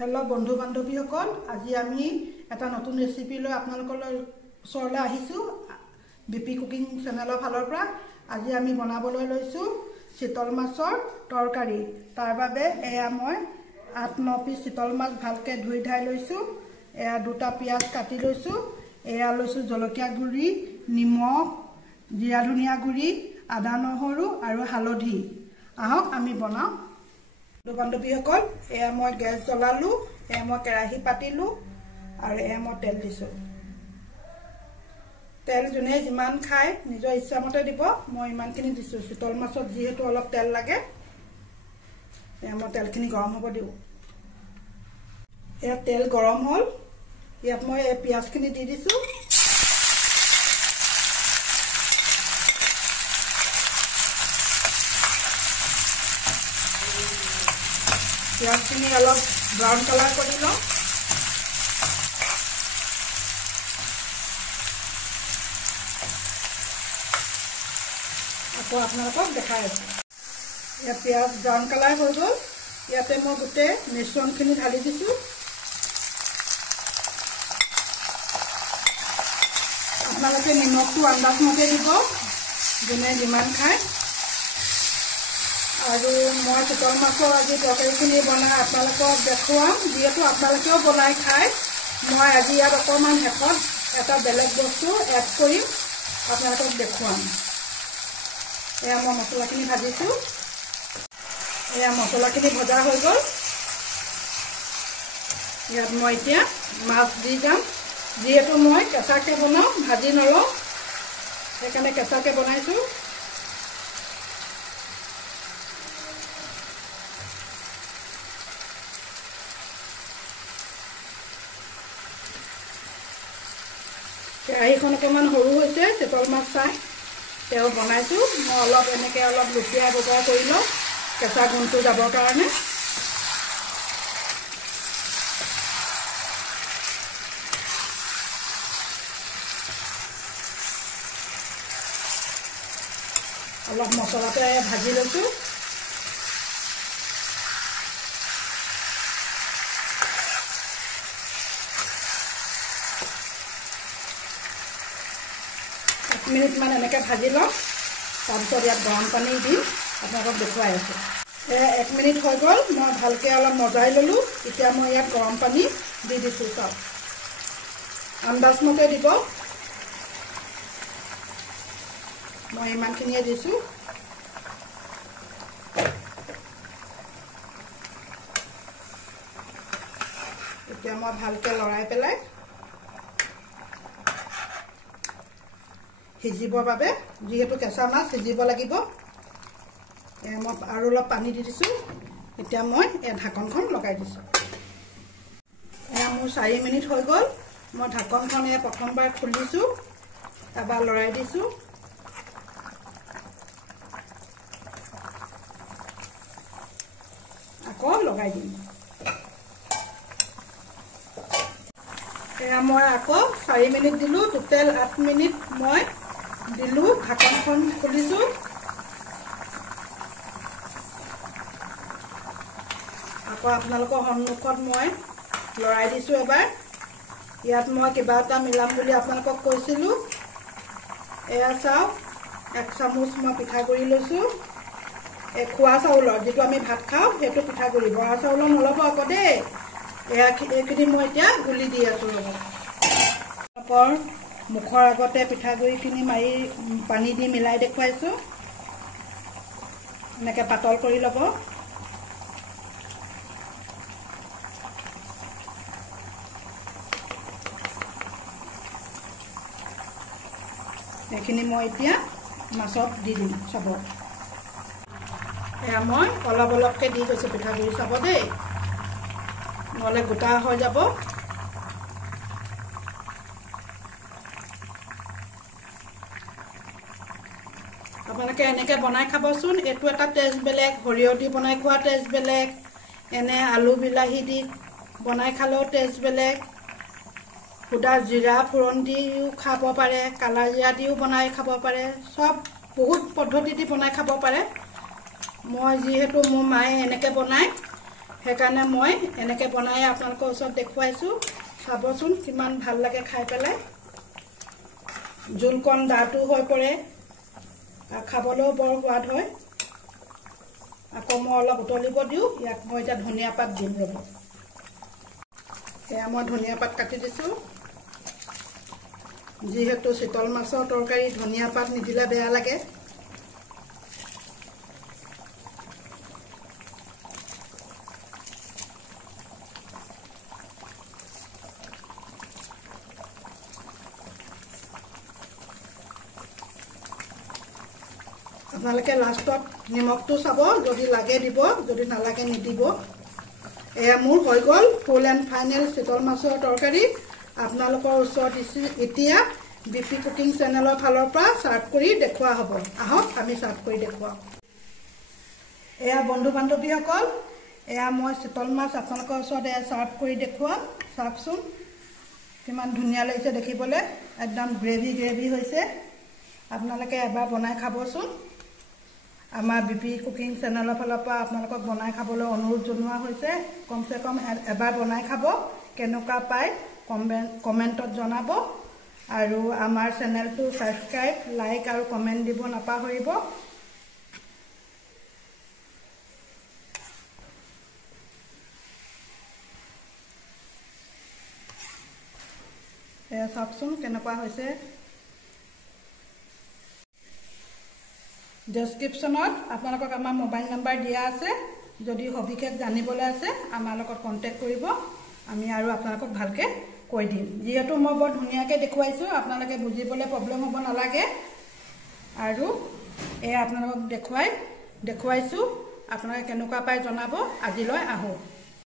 Hello बंधु बान्धवीসকল আজি আমি এটা নতুন ৰেচিপি লৈ আপোনালোকৰ ওচৰলৈ আহিছো বিপি কুকিং চেনেলৰ ফালৰ পৰা আজি আমি বনাবলৈ লৈছো চিতল মাছৰ তৰকাৰী তাৰ বাবে এয়া মই 8-9 পিস চিতল মাছ ভালকে ধুই ধাই লৈছো এয়া দুটা পিয়াজ কাটি লৈছো এয়া লৈছো জলকীয়া গুৰি নিমখ জিৰা ধনিয়া গুৰি আদা নহৰু আৰু হালধি আহক আমি বনাও বান্ধৱীসকল এয়া মই গ্যাস জ্বলালো এয়া মই কেৰাহী পাতিলো আৰু এয়া মই তেল দিছো তেল জুনে যিমান খায় নিজৰ ইচ্ছামতে দিব মই ইমানখিনি দিছো চিতল মাছত যিহেতু অলপ তেল লাগে এয়া মই তেলখিনি গৰম হ'ব দিও এয়া তেল গৰম হ'ল ইয়াত মই এই পিয়াজখিনি দি দিছো पियाजखिनि अलप ब्राउन कलर कर लो আকৌ আপোনালোকক দেখাই আছো या पियाज ब्राउन कलर हो गल ইয়াতে মই গুটে মিশ্ৰণখিনি ঢালি দিছো আপোনালোকে নিমখটো আন্দাজ মতে দিব যেনে যিমান খায় আৰু মই চিতল মাছৰ আজি তৰকাৰীখিনি বনাই আপোনালোকক দেখুৱাম যিহেতু আপোনালোকেও বনাই খায় মই আজি ইয়াত অকণমান হেকত এটা বেলেগ বস্তু এড কৰিম আপোনালোকক দেখুৱাম এয়া মই মছলাখিনি ভাজিছো এয়া মছলাখিনি ভজা হৈ গ'ল ইয়াত মই এতিয়া মাছ দি যাম যিহেতু মই কেঁচাকৈ বনাওঁ ভাজি নলওঁ সেইকাৰণে কেঁচাকৈ বনাইছোঁ কেৰাহীখন অকণমান সৰু হৈছে চিতল মাছ চাই তেওঁ বনাইছোঁ মই অলপ এনেকৈ অলপ লুটিয়াই বগৰা কৰি লওঁ কেঁচা গুণটো যাবৰ কাৰণে অলপ মছলাতে ভাজি লৈছোঁ मिनिट मान एनेके भाजी लो तारपिছত ইয়াত গৰম পানী দি আপোনাক দেখুৱাই আছো 1 মিনিট হৈ গল মই ভালকে অলপ মজাই ললো এতিয়া মই ইয়াত গৰম পানী দি দিছো সব আন্দাজ মতে দিব মই ইমানখিনিয়ে দিছো এতিয়া মই ভালকে লৰাই পেলাই সিজিবৰ বাবে যেহেতু কেঁচা মাছ সিজিব লাগিব মই আৰু অলপ পানী দি দিছো এতিয়া মই এই ঢাকনখন লগাই দিছো এয়া মোৰ 4 মিনিট হৈ গল মই ঢাকনখন প্ৰথমবাৰ খুলিছো এবাৰ লৰাই দিছো আকৌ লগাই দিম এয়া মই আকৌ 4 মিনিট দিলো টোটেল 8 মিনিট মই দিলু ঢাকনখন খুলিছো আকৌ আপোনালোকৰ সন্মুখত মই লৰাই দিছো এবাৰ ইয়াত মই কিবা এটা মিলাম বুলি আপোনালোকক কৈছিলো এয়া চাও 1 চামুচ মই পিঠাগুৰি লৈছো এই খোৱা চাউলৰ যেটো আমি ভাত খাওঁ হেতু পিঠাগুৰি বৰা চাউলৰ নলব আকৌ দে এয়া এইখিনি মই এতিয়া গুলি দি আছো ৰবৰ মুখৰ আগতে পিঠাগুৰিখিনি মাৰি পানী দি মিলাই দেখুৱাইছো এনেকৈ পাতল কৰি ল'ব এইখিনি মই এতিয়া মাছত দি দিম চাব এয়া মই অলপ অলপকৈ দি গৈছো পিঠাগুৰি চাব দেই নহ'লে গোটা হৈ যাব আপোনালোকে এনেকৈ বনাই খাবচোন এটো এটা টেষ্ট বেলেগ হৰিয় দি বনাই খোৱা টেষ্ট বেলেগ এনে আলু বিলাহী দি বনাই খালেও টেষ্ট বেলেগ খুদা জিৰা ফোৰণ দিও খাব পাৰে কালা জিৰা দিও বনাই খাব পাৰে সব বহুত পদ্ধতি দি বনাই খাব পাৰে মই যেহেতু মোৰ মায়ে এনেকৈ বনায় সেইকাৰণে মই এনেকৈ বনাই আপোনালোকৰ ওচৰত দেখুৱাইছোঁ। খাবচোন কিমান ভাল লাগে খাই পেলাই। জোলকণ ডাঠো হৈ পৰে আৰু খাবলৈও বৰ সোৱাদ হয়। আকৌ মই অলপ উতলিব দিওঁ। ইয়াক মই এতিয়া ধনিয়া পাত দিম ৰ'ব। এয়া মই ধনিয়া পাত কাটি দিছোঁ। যিহেতু চিতল মাছৰ তৰকাৰী ধনিয়া পাত নিদিলে বেয়া লাগে। আপোনালোকে লাষ্টত নিমখটো চাব, যদি লাগে দিব, যদি নালাগে নিদিব। এয়া মোৰ হৈ গ'ল ফুল এণ্ড ফাইনেল চিতল মাছৰ তৰকাৰী। আপোনালোকৰ ওচৰত এতিয়া BP কুকিং চেনেলৰ ফালৰ পৰা চাৰ্ভ কৰি দেখুওৱা হ'ব। আহক আমি চাৰ্ভ কৰি দেখুৱাওঁ। এয়া বন্ধু বান্ধৱীসকল, এয়া মই চিতল মাছ আপোনালোকৰ ওচৰত এয়া চাৰ্ভ কৰি দেখুৱাম। চাওকচোন কিমান ধুনীয়া লাগিছে দেখিবলৈ। একদম গ্ৰেভি গ্ৰেভি হৈছে। আপোনালোকে এবাৰ বনাই খাবচোন। আমাৰ BP কুকিং চেনেলৰ ফালৰ পৰা আপোনালোকক বনাই খাবলৈ অনুৰোধ জনোৱা হৈছে। কমচে কম এবাৰ বনাই খাব। কেনেকুৱা পায় কমেণ্টত জনাব। আৰু আমাৰ চেনেলটো ছাবস্ক্ৰাইব, লাইক আৰু কমেণ্ট দিব নাপাহৰিব। এয়া চাওকচোন কেনেকুৱা হৈছে। ডেছক্ৰিপশ্যনত আপোনালোকক আমাৰ মোবাইল নাম্বাৰ দিয়া আছে। যদি সবিশেষ জানিবলৈ আছে আমাৰ লগত কণ্টেক্ট কৰিব। আমি আৰু আপোনালোকক ভালকৈ কৈ দিম। যিহেতু মই বৰ ধুনীয়াকৈ দেখুৱাইছোঁ, আপোনালোকে বুজিবলৈ প্ৰব্লেম হ'ব নালাগে। আৰু এয়া আপোনালোকক দেখুৱাইছোঁ। আপোনালোকে কেনেকুৱা পায় জনাব। আজিলৈ আহোঁ।